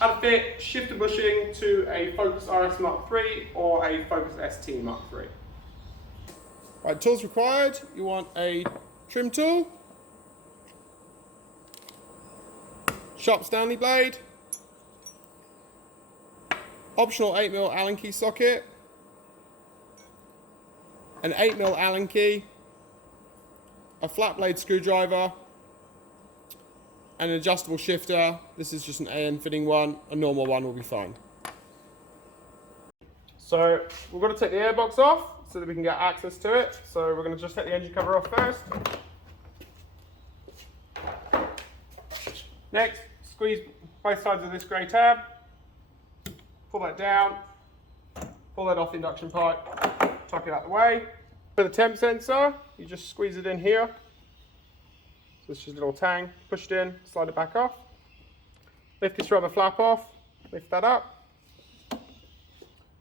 How to fit shifter bushing to a Focus RSmk3 or a Focus ST250. Right, tools required. You want a trim tool, sharp Stanley blade, optional 8mm Allen key socket, an 8mm Allen key, a flat blade screwdriver, an adjustable shifter. This is just an AN fitting one. A normal one will be fine. So we're going to take the airbox off so that we can get access to it. So we're going to just take the engine cover off first. Next, squeeze both sides of this grey tab. Pull that down. Pull that off the induction pipe. Tuck it out the way. For the temp sensor, you just squeeze it in here. So it's just a little tang. Push it in, slide it back off. Lift this rubber flap off. Lift that up.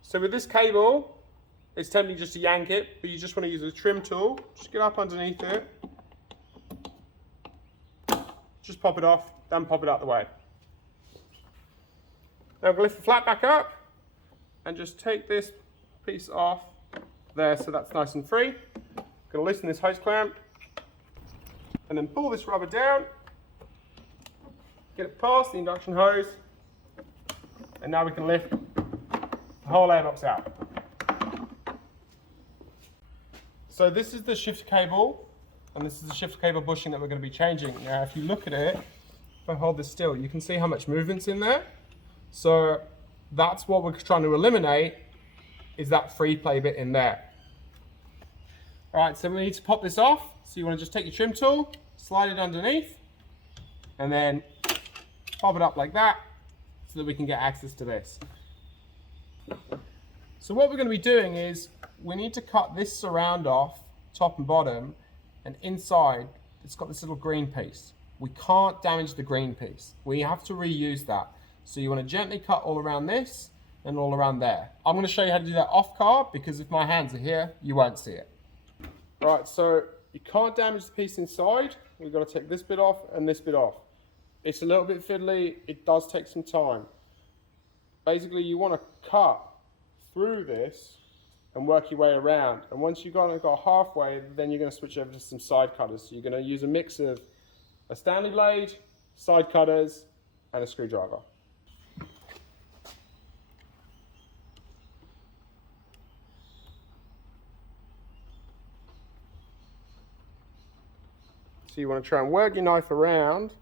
So with this cable, it's tempting just to yank it, but you just want to use a trim tool. Just get up underneath it. Just pop it off, then pop it out the way. Now I'm going to lift the flap back up and just take this piece off there so that's nice and free. I'm going to loosen this hose clamp and then pull this rubber down, get it past the induction hose, and now we can lift the whole airbox out. So this is the shifter cable, and this is the shifter cable bushing that we're going to be changing. Now if you look at it, if I hold this still, you can see how much movement's in there. So that's what we're trying to eliminate, is that free play bit in there. All right, so we need to pop this off. So you want to just take your trim tool, slide it underneath, and then pop it up like that so that we can get access to this. So what we're going to be doing is we need to cut this surround off, top and bottom, and inside it's got this little green piece. We can't damage the green piece. We have to reuse that. So you want to gently cut all around this and all around there. I'm going to show you how to do that off car, because if my hands are here, you won't see it. All right, so you can't damage the piece inside. We've got to take this bit off and this bit off. It's a little bit fiddly. It does take some time. Basically, you want to cut through this and work your way around. And once you've got halfway, then you're going to switch over to some side cutters. So you're going to use a mix of a Stanley blade, side cutters, and a screwdriver. So you want to try and work your knife around,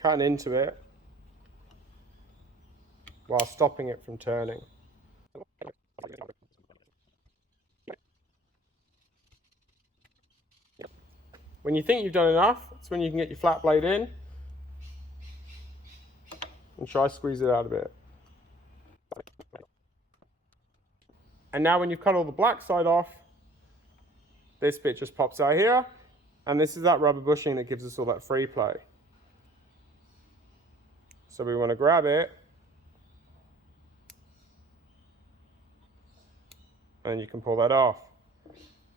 cutting into it, while stopping it from turning. When you think you've done enough, it's when you can get your flat blade in and try to squeeze it out a bit. And now when you've cut all the black side off, this bit just pops out here, and this is that rubber bushing that gives us all that free play. So we want to grab it, and you can pull that off.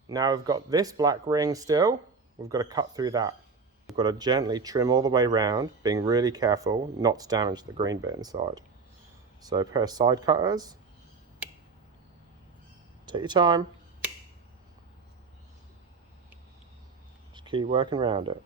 Now we've got this black ring still, we've got to cut through that. We've got to gently trim all the way around, being really careful not to damage the green bit inside. So a pair of side cutters, take your time, just keep working around it.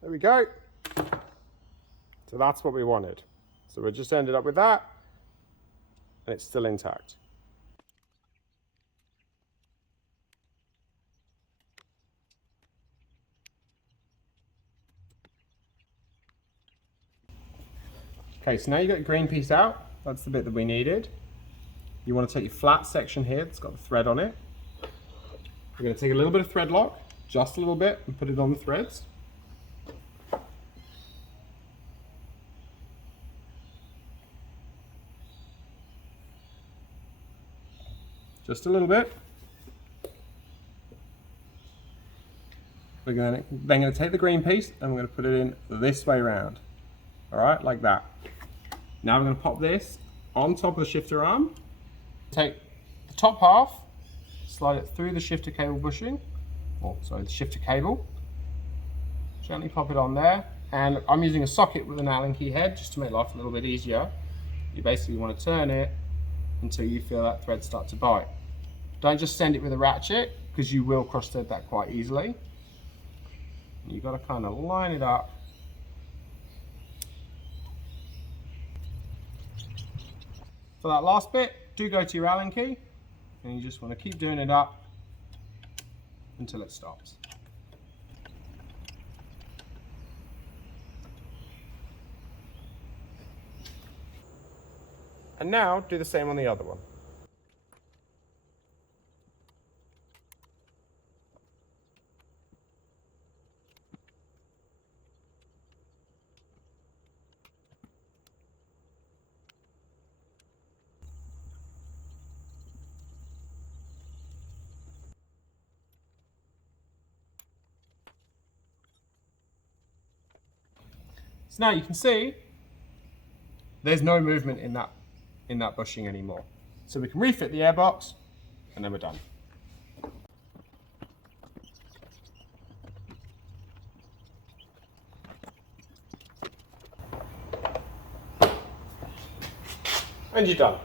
There we go. So that's what we wanted. So we just ended up with that, and it's still intact. Okay, so now you've got your green piece out. That's the bit that we needed. You want to take your flat section here that's got the thread on it. We're going to take a little bit of thread lock, just a little bit, and put it on the threads. Just a little bit. We're then going to take the green piece and we're going to put it in this way around. All right, like that. Now I'm going to pop this on top of the shifter arm. Take the top half, slide it through the shifter cable bushing, the shifter cable. Gently pop it on there, and I'm using a socket with an Allen key head just to make life a little bit easier. You basically want to turn it until you feel that thread start to bite. Don't just send it with a ratchet, because you will cross thread that quite easily. You've got to kind of line it up. For that last bit, do go to your Allen key, and you just want to keep doing it up until it stops. And now do the same on the other one. So now you can see there's no movement in that bushing anymore. So we can refit the airbox, and then we're done. And you're done.